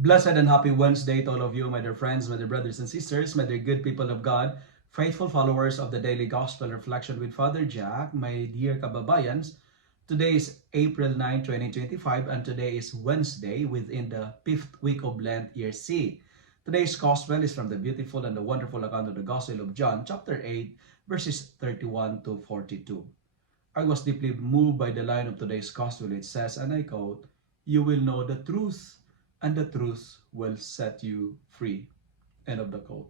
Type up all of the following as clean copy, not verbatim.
Blessed and happy Wednesday to all of you, my dear friends, my dear brothers and sisters, my dear good people of God, faithful followers of the Daily Gospel Reflection with Father Jack, my dear kababayans. Today is April 9, 2025, and today is Wednesday within the 5th week of Lent, year C. Today's Gospel is from the beautiful and the wonderful account of the Gospel of John, chapter 8, verses 31 to 42. I was deeply moved by the line of today's Gospel. It says, and I quote, "You will know the truth, and the truth will set you free." End of the quote.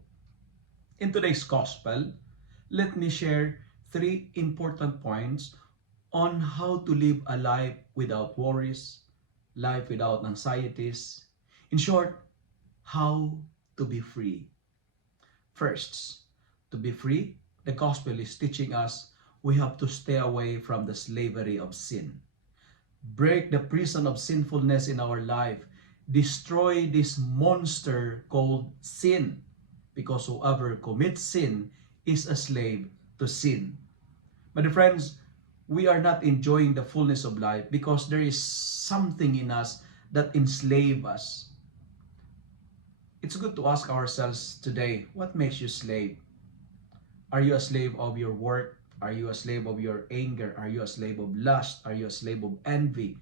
In today's Gospel, let me share 3 important points on how to live a life without worries, life without anxieties. In short, how to be free. First, to be free, the Gospel is teaching us we have to stay away from the slavery of sin. Break the prison of sinfulness in our life. Destroy this monster called sin, because whoever commits sin is a slave to sin. My dear friends, we are not enjoying the fullness of life because there is something in us that enslaves us. It's good to ask ourselves today, what makes you slave? Are you a slave of your work? Are you a slave of your anger? Are you a slave of lust? Are you a slave of envy?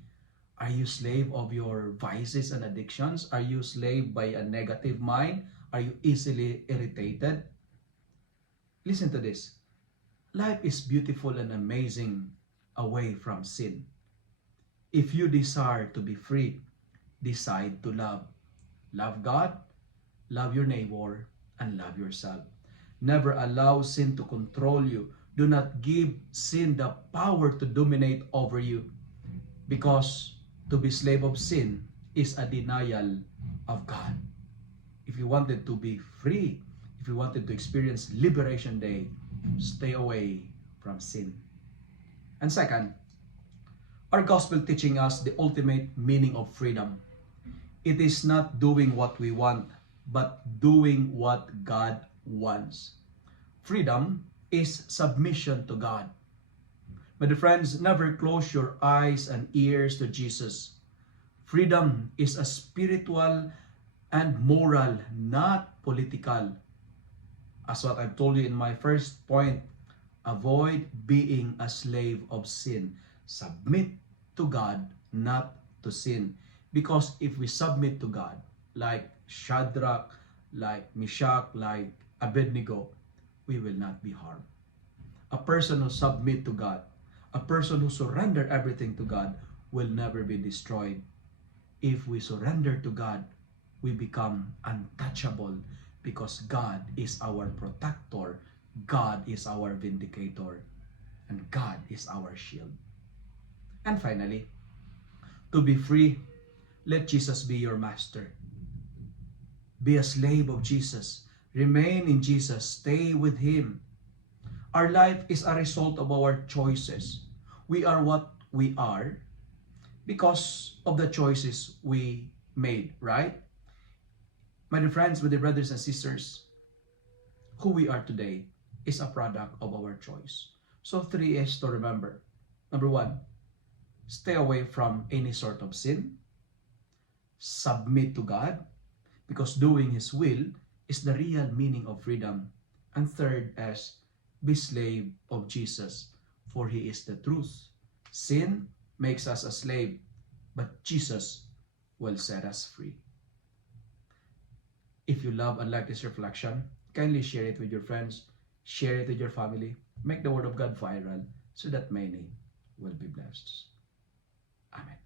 Are you slave of your vices and addictions? Are you slave by a negative mind? Are you easily irritated? Listen to this. Life is beautiful and amazing away from sin. If you desire to be free, decide to love. Love God, love your neighbor, and love yourself. Never allow sin to control you. Do not give sin the power to dominate over you, because to be slave of sin is a denial of God. If you wanted to be free, if you wanted to experience Liberation Day, stay away from sin. And second, our gospel teaching us the ultimate meaning of freedom. It is not doing what we want, but doing what God wants. Freedom is submission to God. My dear friends, never close your eyes and ears to Jesus. Freedom is a spiritual and moral, not political. As what I've told you in my first point, avoid being a slave of sin. Submit to God, not to sin. Because if we submit to God, like Shadrach, like Meshach, like Abednego, we will not be harmed. A person who submit to God, a person who surrender everything to God, will never be destroyed. If we surrender to God, we become untouchable, because God is our protector, God is our vindicator, and God is our shield. And finally, to be free, let Jesus be your master. Be a slave of Jesus. Remain in Jesus. Stay with Him. Our life is a result of our choices. We are what we are because of the choices we made, right? My dear friends, my dear brothers and sisters, who we are today is a product of our choice. So 3 is to remember. Number 1, stay away from any sort of sin. Submit to God, because doing His will is the real meaning of freedom. And third is, be slave of Jesus, for He is the truth. Sin makes us a slave, but Jesus will set us free. If you love and like this reflection, kindly share it with your friends, share it with your family, make the Word of God viral so that many will be blessed. Amen.